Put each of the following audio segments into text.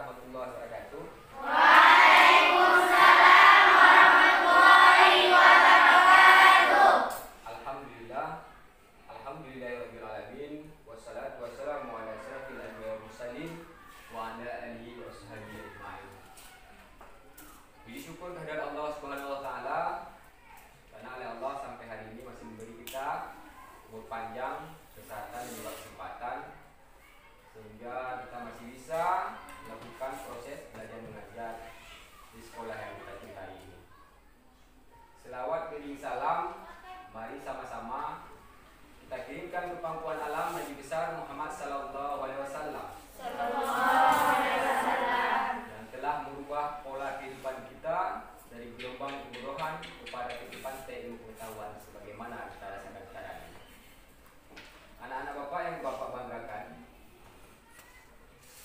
warahmatullahi wabarakatuh. Waalaikumsalam warahmatullahi wabarakatuh. Alhamdulillahirabbil alamin wassalatu wassalamu ala asyrafil anbiya'i wal mursalin wa ala alihi wa sahbihi ajmain. Puji syukur kehadirat Allah Subhanahu wa taala karena oleh Allah sampai hari ini masih memberi kita umur panjang, kesehatan dan juga kesempatan sehingga kita masih bisa melakukan proses belajar mengajar di sekolah yang kita cintai ini. Selawat keliling salam, mari sama-sama kita kirimkan ke pangkuan alam Nabi besar Muhammad sallallahu alaihi wasallam yang telah merubah pola kehidupan kita dari gelombang kebodohan kepada kehidupan ilmu pengetahuan sebagaimana kita rasakan sekarang ini. Anak-anak Bapak yang Bapak banggakan,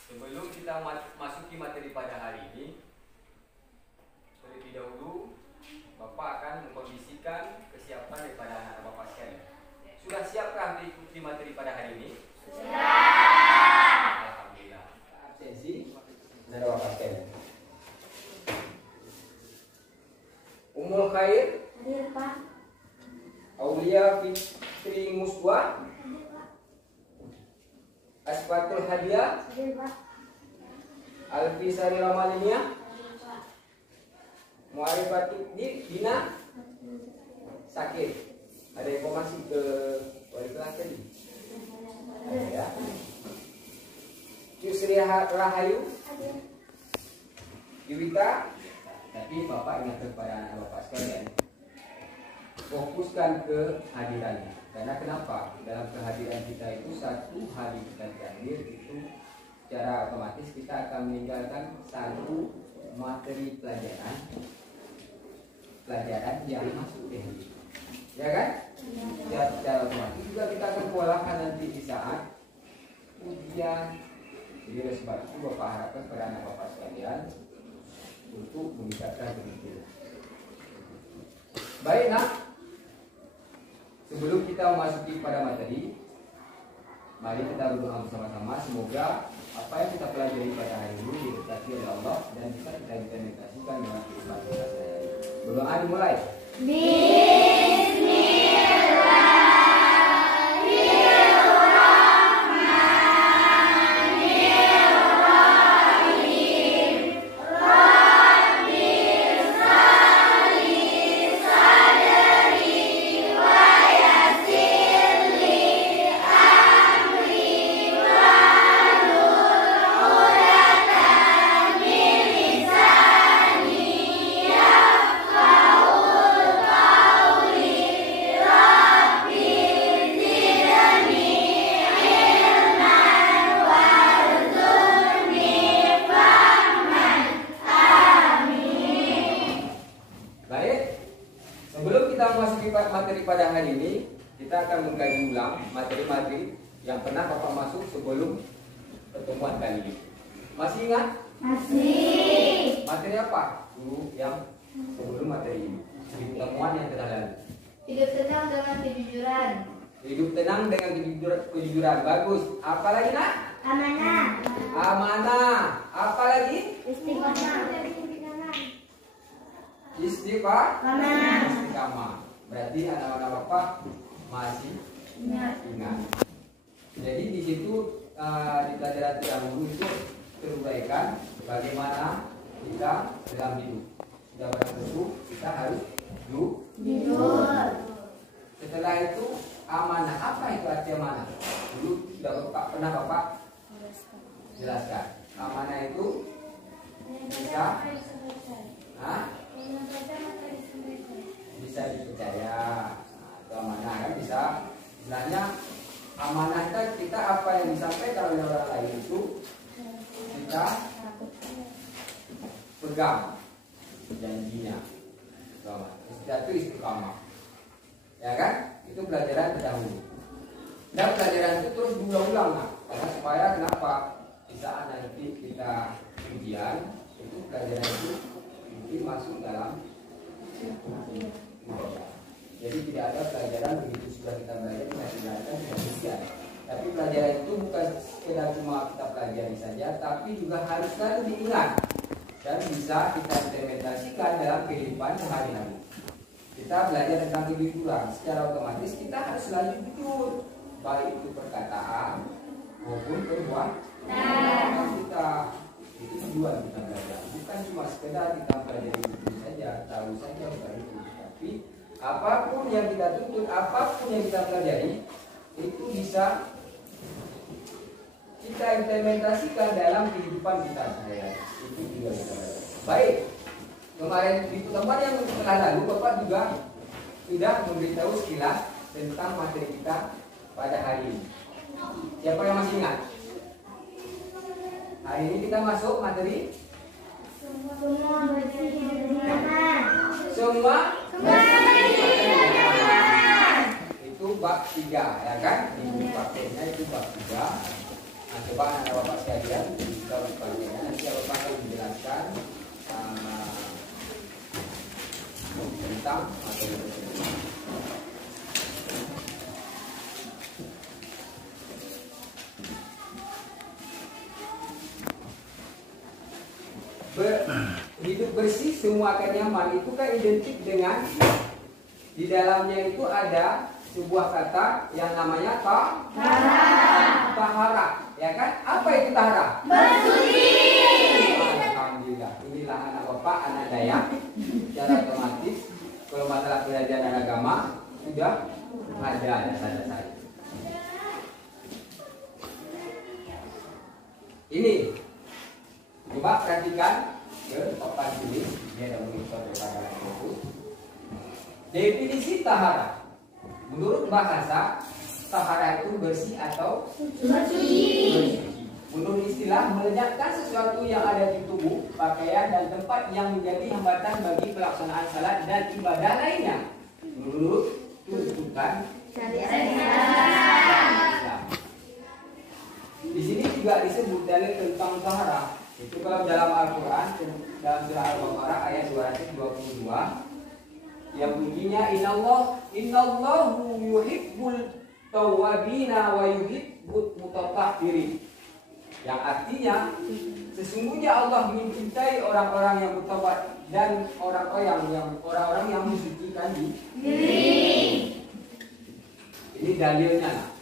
sebelum kita masuki materi pada hari ini, terlebih dahulu Bapak akan mengkondisikan kesiapan daripada anak-anak Bapak sekalian. Sudah siapkah mengikuti materi pada hari ini? Sudah. Alhamdulillah. Absensi saudara Bapak sekalian. Umul Khair, Hadir, Pak. Aulia Fitri Muswa, Asfatul Hadiah, Hadir, Pak. Alfi Sari Ramalinia, Hadir, Pak. Mu'arifatul Dina, Sakit. Ada informasi ke wali kelas tadi? Ada ya. Yusri Rahayu, Hadir. Yuwita. Tapi Bapak ingat kepada anak Bapak sekalian, fokuskan ke hadirannya. Karena kenapa? Dalam kehadiran kita itu satu hari kita hadir itu secara otomatis kita akan meninggalkan satu materi pelajaran yang masuk di hari itu. Ya kan? Secara otomatis juga kita akan polahkan nanti di saat ujian. Jadi oleh sebab itu Bapak harapkan kepada anak Bapak sekalian untuk meningkatkan begitu. Baik nak, sebelum kita memasuki pada materi, mari kita berdoa bersama-sama. Semoga apa yang kita pelajari pada hari ini diberkati oleh Allah dan bisa kita implementasikan dalam kehidupan kita sehari-hari. Berdoa dimulai. Materi pada hari ini kita akan mengkaji ulang materi-materi yang pernah Bapak masuk sebelum pertemuan kali ini. Masih ingat? Masih. Materi apa dulu yang sebelum materi ini? Pertemuan yang telah lalu. Hidup tenang dengan kejujuran. Hidup tenang dengan kejujuran. Bagus. Apa lagi nak? Amanah. Amanah. Apa lagi? Istiqomah. Istiqomah. Berarti anak-anak Bapak masih ingat. Jadi di situ di pelajaran terdahulu itu teruraikan bagaimana kita dalam hidup. Sudah barang tentu kita harus Jujur. Setelah itu amanah. Apa itu arti amanah? Dulu sudah pernah Bapak jelaskan. Amanah itu bisa bisa dipercaya. Nah, itu amanah kan bisa. Sebenarnya amanah kita apa yang disampaikan oleh orang lain itu kita pegang janjinya. Itu istiqamah. Ya kan? Itu pelajaran terdahulu. Dan pelajaran itu terus diulang-ulang nah. Karena supaya kenapa? Di saat nanti kita ujian itu pelajaran itu mungkin masuk dalam jadi tidak ada pelajaran begitu sudah kita belajar kita tinggalkan kita ujian. Tapi pelajaran itu bukan sekedar cuma kita pelajari saja, tapi juga harus selalu diingat dan bisa kita implementasikan dalam kehidupan sehari-hari. Kita belajar tentang kejujuran, secara otomatis kita harus selalu jujur, baik itu perkataan maupun perbuatan kita. Itu tujuan kita belajar, bukan cuma sekedar kita pelajari itu saja, tahu saja bukan itu, tapi apapun yang kita tuntut, apapun yang kita pelajari itu bisa kita implementasikan dalam kehidupan kita sehari-hari. Itu juga kita belajar. Baik, kemarin di pertemuan yang telah lalu Bapak juga sudah memberitahu sekilas tentang materi kita pada hari ini. Siapa yang masih ingat? Hari ini kita masuk materi Semua bersih digunakan. semua Digunakan. itu bab 3 ya kan? Di pakainya itu bab 3. Nah, coba anak bapak sekalian kita pakainya nanti bapak akan menjelaskan tentang materi tersebut. Hidup bersih semua akan nyaman itu kan identik dengan di dalamnya itu ada sebuah kata yang namanya tahara, ya kan? Apa itu tahara? Bersuci. Alhamdulillah, inilah anak bapak, anak daya. Secara otomatis kalau masalah pelajaran agama sudah ada dasar-dasar. Ini coba perhatikan ke papan tulis, dia ada monitor kepada itu. Definisi tahara. Menurut bahasa, tahara itu bersih atau Bersuci. menurut istilah, melenyapkan sesuatu yang ada di tubuh, pakaian dan tempat yang menjadi hambatan bagi pelaksanaan salat dan ibadah lainnya. Menurut tuntutan Islam. Di sini juga disebut dalil tentang tahara. Itu kalau dalam Al-Quran, dalam surah Al-Baqarah ayat 222, yang bunyinya Innallahu yuhibbul tawwabina wa yuhibbul mutatahhirin. Yang artinya sesungguhnya Allah mencintai orang-orang yang bertaubat dan orang-orang yang mensucikan diri. Ini dalilnya.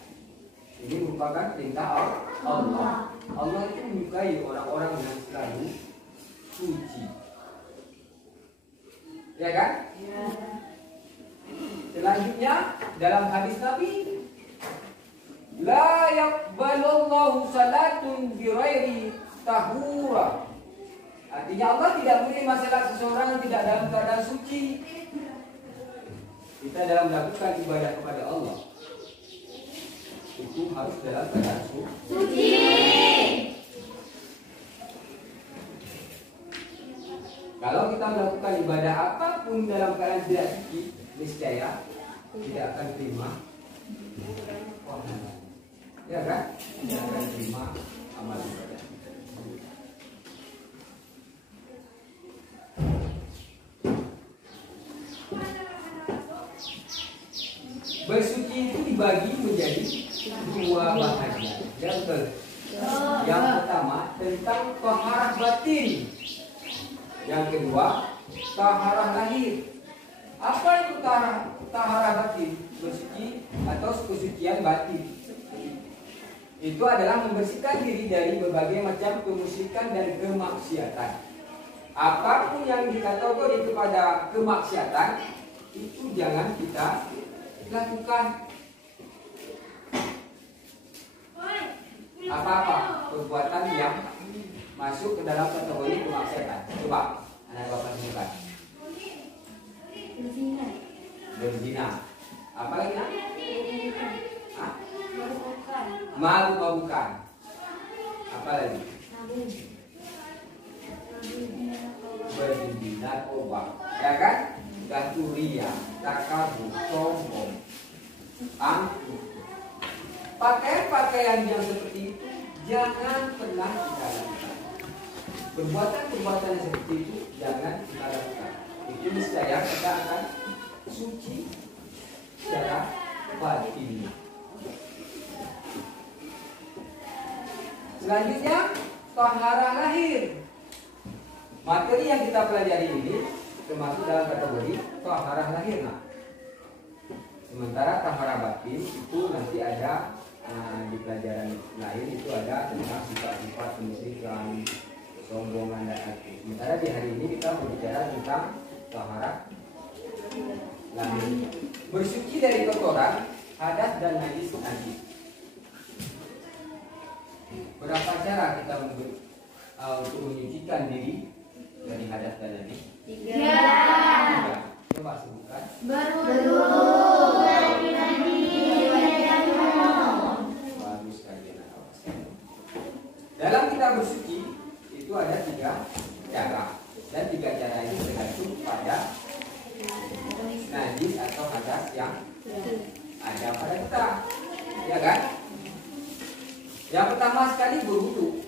Ini merupakan perintah Allah. Allah itu menyukai orang-orang yang selalu suci. Ya kan? Ya. Selanjutnya dalam hadis Nabi, la yaqbalullahu salatun bighairi tahura. Artinya Allah tidak menerima salat seseorang yang tidak dalam keadaan suci. Kita dalam melakukan ibadah kepada Allah itu harus dalam keadaan suci. Kalau kita melakukan ibadah apapun dalam keadaan tidak suci, niscaya tidak akan terima. Ya kan? Tidak akan terima amal ibadah. Bersuci itu dibagi menjadi dua bahagian. Yang pertama tentang taharah batin. Yang kedua taharah lahir. Apa itu taharah batin? Bersuci atau kesucian batin. Itu adalah membersihkan diri dari berbagai macam kemusyrikan dan kemaksiatan. Apapun yang dikategori kepada kemaksiatan itu jangan kita lakukan. Apa-apa perbuatan yang masuk ke dalam kategori kemaksiatan. Coba anak bapak sebutkan. Berzina. Apa lagi nak? Mabuk-mabukan. Apa lagi? Berjudi, narkoba. Ya kan? Gaturia, takabur, sombong, angkuh. Pakaian-pakaian yang seperti itu jangan pernah kita lakukan. Perbuatan-perbuatan yang seperti itu jangan kita lakukan. Itu niscaya kita akan suci secara batin. Selanjutnya taharah lahir. Materi yang kita pelajari ini termasuk dalam kategori taharah lahir. Nah, sementara taharah batin itu nanti ada di pelajaran lain, itu ada tentang sifat-sifat kemusyrikan, kesombongan dan hati. Sementara di hari ini kita berbicara tentang taharah lahir. Bersuci dari kotoran, hadas dan najis. Berapa cara kita untuk menyucikan diri dari hadas dan najis? 3. Coba sebutkan. Bagus kalian. Dalam kita bersuci itu ada 3 cara, dan 3 cara ini tergantung pada najis atau hadas yang ada pada kita, ya kan? Yang pertama sekali berwudu,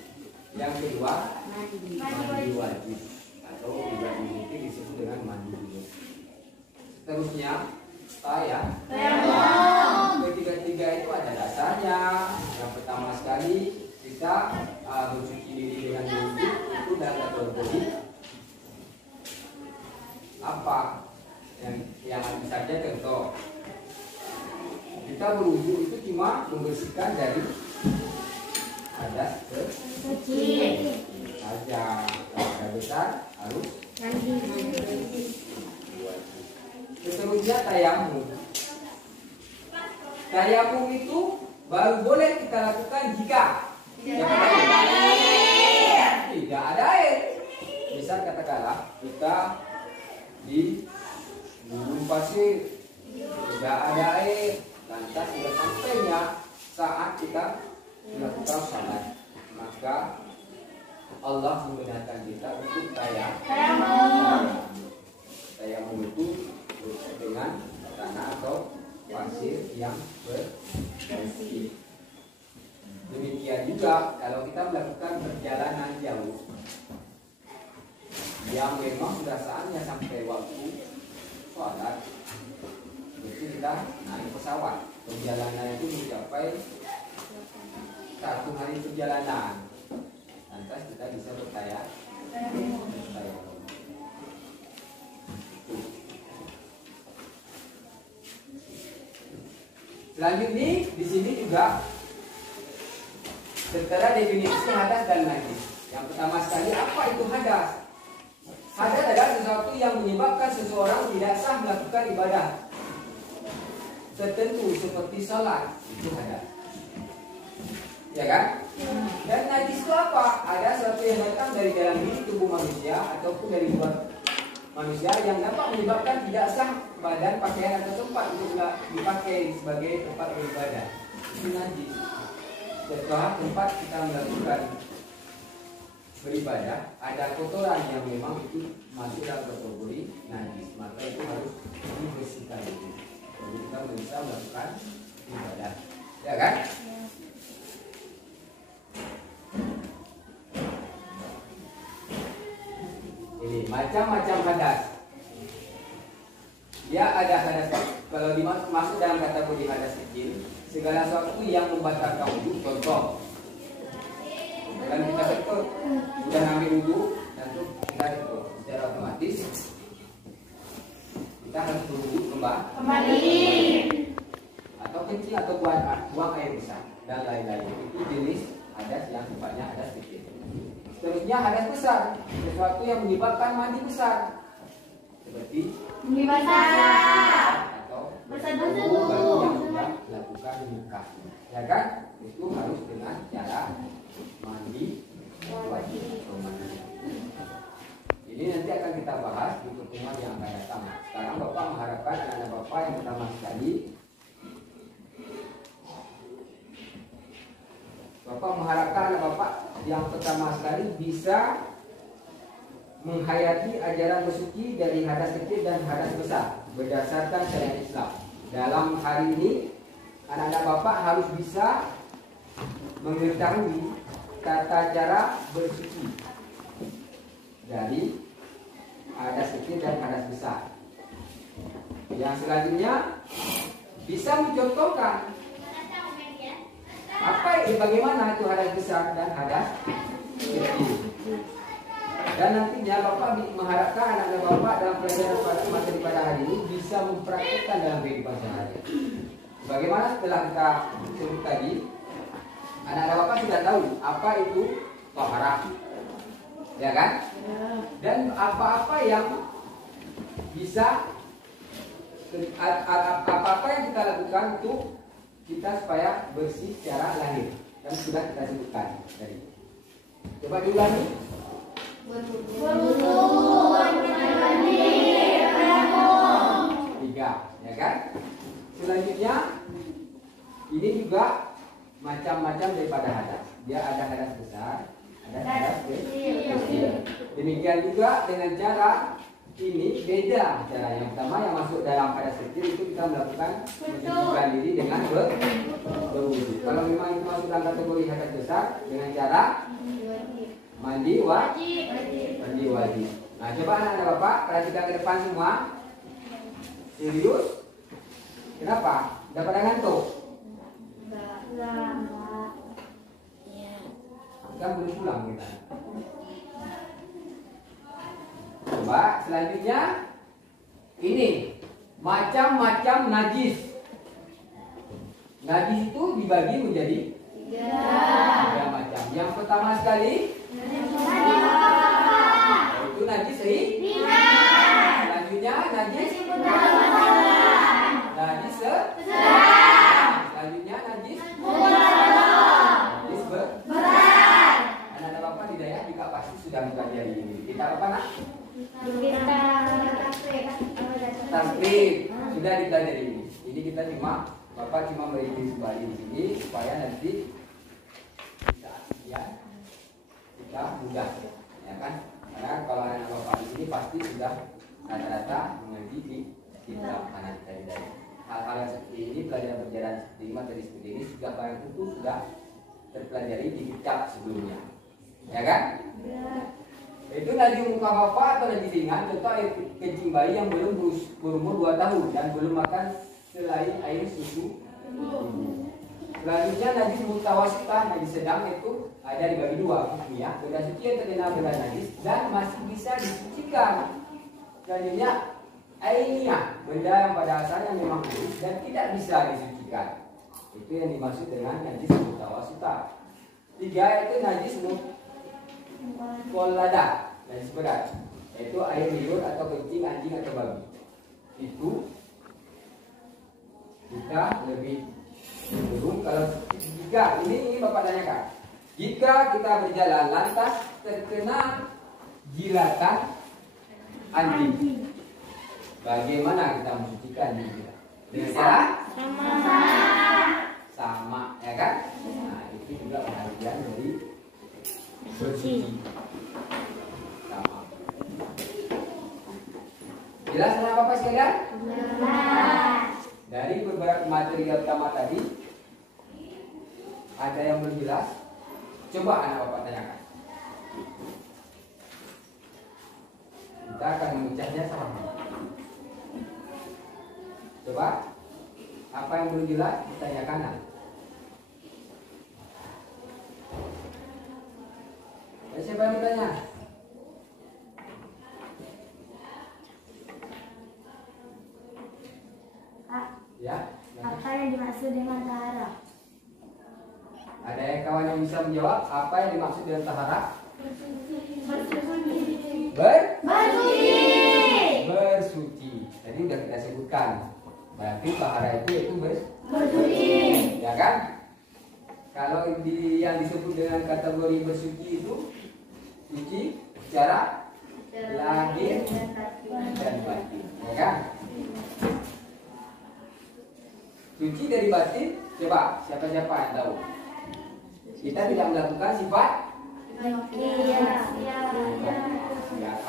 yang kedua mandi wajib atau juga disebut dengan mandi junub. Terusnya tayamum. Ketiga-tiga itu ada dasarnya. Yang pertama sekali kita bersuci diri dengan wudu itu dalam kategori apa? Yang saja contoh. Kita berwudu itu cuma membersihkan dari hadas kecil saja. Kalau ada besar harus seterusnya tayamum. Tayamum itu baru boleh kita lakukan jika tidak ada air. Misal katakanlah kita di gunung pasir, tidak ada air, lantas sudah sampainya saat kita melakukan salat, maka Allah menggunakan kita untuk tayamum itu dengan tanah atau pasir yang bersih. Demikian juga kalau kita melakukan perjalanan jauh yang memang sudah saatnya sampai waktu sholat, itu kita naik pesawat. Perjalanan itu mencapai 1 hari perjalanan, lantas kita bisa bertayamum. Selanjutnya di sini juga tertera definisi hadas dan najis. Yang pertama sekali, apa itu hadas? Hadas adalah sesuatu yang menyebabkan seseorang tidak sah melakukan ibadah tertentu seperti salat, itu hadas. Ya kan? Dan najis itu apa? Ada sesuatu yang datang dari dalam diri tubuh manusia ataupun dari luar manusia yang dapat menyebabkan tidak sah badan, pakaian atau tempat untuk dipakai sebagai tempat beribadah. Itu najis. Setelah tempat kita melakukan beribadah ada kotoran yang memang itu masuk dalam kategori najis, maka itu harus dibersihkan dulu. Jadi kita bisa melakukan ibadah, ya kan? Ini macam-macam hadas. Dia ada hadas. Kalau masuk dalam kategori hadas kecil, segala sesuatu yang membatalkan wudu. Contoh, dan kita sentuh, sudah ambil wudu, dan itu kita sentuh secara otomatis kita harus berwudu kembali, atau kecil atau buang air besar dan lain-lain. Itu jenis hadas yang sifatnya hadas kecil. Seterusnya hadas besar, sesuatu yang menyebabkan mandi besar, seperti mandi basah atau bersih-bersih bagi yang sudah lakukan nikah, ya kan? Itu harus dengan cara mandi wajib atau mandi. Ini nanti akan kita bahas di pertemuan yang akan datang. Sekarang Bapak mengharapkan anak Bapak yang pertama sekali, Bapak mengharapkan anak Bapak yang pertama sekali bisa menghayati ajaran bersuci dari hadas kecil dan hadas besar berdasarkan syariat Islam. Dalam hari ini anak-anak Bapak harus bisa mengetahui tata cara bersuci dari hadas kecil dan hadas besar. Yang selanjutnya bisa mencontohkan Bagaimana itu hadas besar dan hadas kecil. Dan nantinya Bapak mengharapkan anak-anak Bapak dalam pelajaran materi pada hari ini bisa mempraktikkan dalam kehidupan sehari-hari. Bagaimana setelah kita sebut tadi, anak-anak Bapak sudah tahu apa itu taharah, ya kan? Dan apa-apa yang bisa, apa-apa yang kita lakukan untuk kita supaya bersih secara lahir, dan sudah kita sebutkan tadi. Coba diulangi. Tiga, ya kan? Selanjutnya ini juga macam-macam daripada hadas. Dia ada hadas besar, ada hadas kecil. Demikian juga dengan cara ini beda. Cara yang pertama yang masuk dalam hadas kecil itu kita melakukan mencucikan diri dengan berwudu. Kalau memang itu masuk dalam kategori hadas besar, dengan cara mandi wajib. Nah, coba anak-anak Bapak perhatikan ke depan semua. Serius? Kenapa? Udah pada ngantuk? Kita belum pulang kita. Coba selanjutnya ini macam-macam najis. Najis itu dibagi menjadi tiga macam. Yang pertama sekali itu najis ringan. Selanjutnya najis najis selanjutnya najis berat. Anak-anak Bapak di daerah juga pasti sudah mempelajari ini. Kita apa nak? Tasbih sudah dipelajari ini. Ini kita Bapak cuma beri kembali di sini supaya nanti kita mudah, ya kan? Karena kalau anak Bapak di sini pasti sudah rata-rata mengerti di kitab anak dari hal-hal yang seperti ini, pelajaran seperti ini, materi seperti ini sudah barang tentu sudah terpelajari di kitab sebelumnya, ya kan? Itu najis muka Bapak atau najis ringan, contoh air kencing bayi yang belum berumur 2 tahun dan belum makan selain air susu. Selanjutnya najis mutawasitah, najis sedang itu ada dibagi dua hukumnya, benda suci yang terkena benda najis dan masih bisa disucikan. Selanjutnya ainiyah, benda yang pada asalnya memang najis dan tidak bisa disucikan. Itu yang dimaksud dengan najis mutawasitah. 3 itu najis mukolada, najis berat, yaitu air liur atau kencing anjing atau babi. Itu kita lebih cenderung kalau jika ini Bapak tanyakan, jika kita berjalan lantas terkena jilatan anjing, bagaimana kita mensucikan diri kita? Dengan cara sama, ya kan? Nah, itu juga bagian dari bersuci. Sama. Jelas anak Bapak sekalian? Dari beberapa materi yang pertama tadi, ada yang belum jelas? Coba anak Bapak tanyakan. Kita akan memecahnya sama. Coba, apa yang belum jelas? Ditanyakan. Siapa yang bertanya? Ya. Apa yang dimaksud dengan taharah? Ada yang kawan yang bisa menjawab apa yang dimaksud dengan taharah? Bersuci. Tadi sudah kita sebutkan. Berarti taharah itu bersuci, ya kan? Kalau yang disebut dengan kategori bersuci itu suci secara lahir dan batin, ya kan? Suci dari batin, coba siapa-siapa yang tahu? Kita tidak melakukan sifat maksiat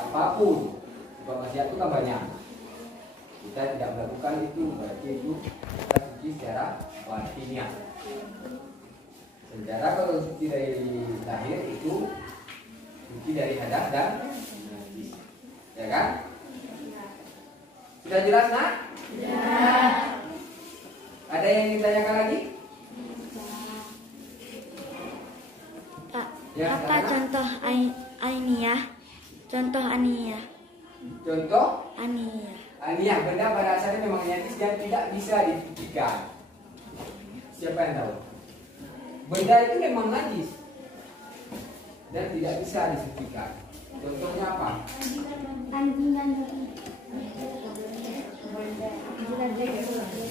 apapun. Sifat maksiat itu kan banyak. Kita tidak melakukan itu, berarti itu kita suci secara batinnya. Sementara kalau suci dari lahir itu suci dari hadas dan najis, ya kan? Sudah jelas nak? Ada yang ditanyakan lagi? Yang Apa pertama, contoh ainiyah? Contoh aniyah. contoh Aniyah. aniyah, benda pada asalnya memang najis dan tidak bisa disucikan. Siapa yang tahu? Benda itu memang najis dan tidak bisa disucikan. Contohnya apa? Anjingan.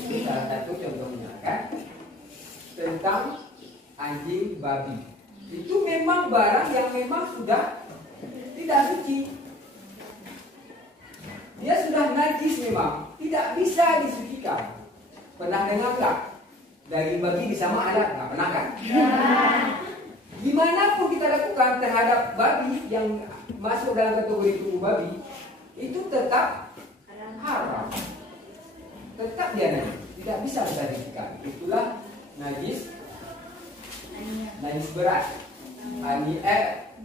Ini salah satu contohnya kan, tentang anjing babi. Itu memang barang yang memang sudah tidak suci. Dia sudah najis memang, tidak bisa disucikan. Pernah dengar nggak? Daging babi disama ada? Nggak pernah kan? Gimana pun kita lakukan terhadap babi yang masuk dalam kategori tubuh babi, itu tetap haram. Tetap dia najis, tidak bisa kita disucikan. Itulah najis, najis berat.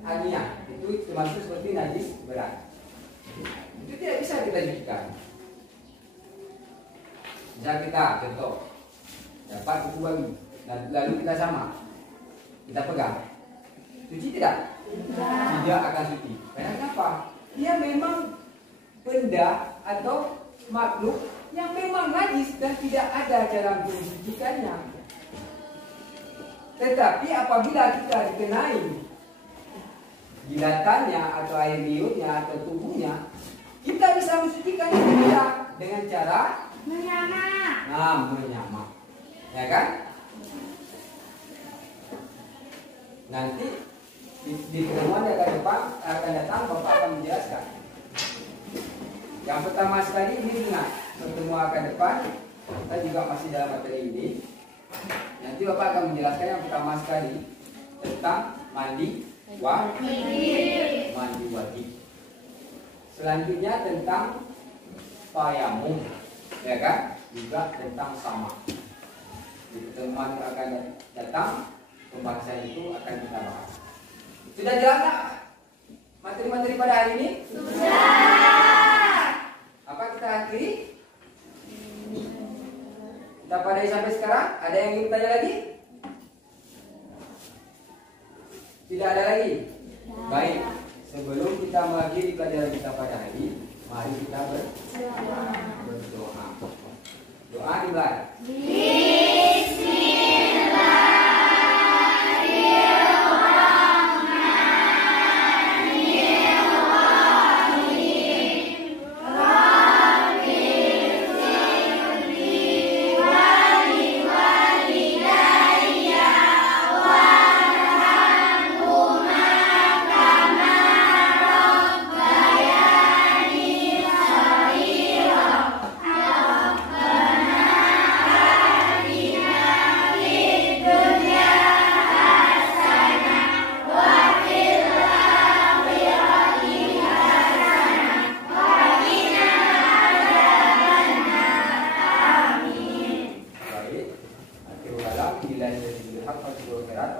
Aniyah itu termasuk seperti najis berat. Itu tidak bisa kita sucikan. Misal kita contoh dapat kuku babi, lalu kita sama, kita pegang, suci tidak? Tidak akan suci. Karena kenapa? Dia memang benda atau makhluk yang memang najis dan tidak ada cara untuk mensucikannya. Tetapi apabila kita dikenai jilatannya atau air liurnya atau tubuhnya, kita bisa mensucikannya dengan cara Menyamak. menyamak, ya kan? Nanti di pertemuan yang akan datang Bapak akan menjelaskan. Yang pertama sekali ini ingat, pertemuan akan depan kita juga masih dalam materi ini. Nanti Bapak akan menjelaskan yang pertama sekali tentang mandi wajib. Selanjutnya tentang tayamum, ya kan? Juga tentang sama. Di pertemuan yang akan datang pembahasan itu akan kita bahas. Sudah jelas tak materi-materi pada hari ini? Sudah. Apa kita akhiri? Kita padai sampai sekarang. Ada yang ingin bertanya lagi? Tidak ada lagi? Baik. Sebelum kita mengakhiri pelajaran kita pada hari ini, mari kita berdoa. Doa dimulai.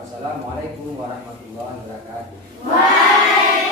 Wassalamualaikum warahmatullahi wabarakatuh.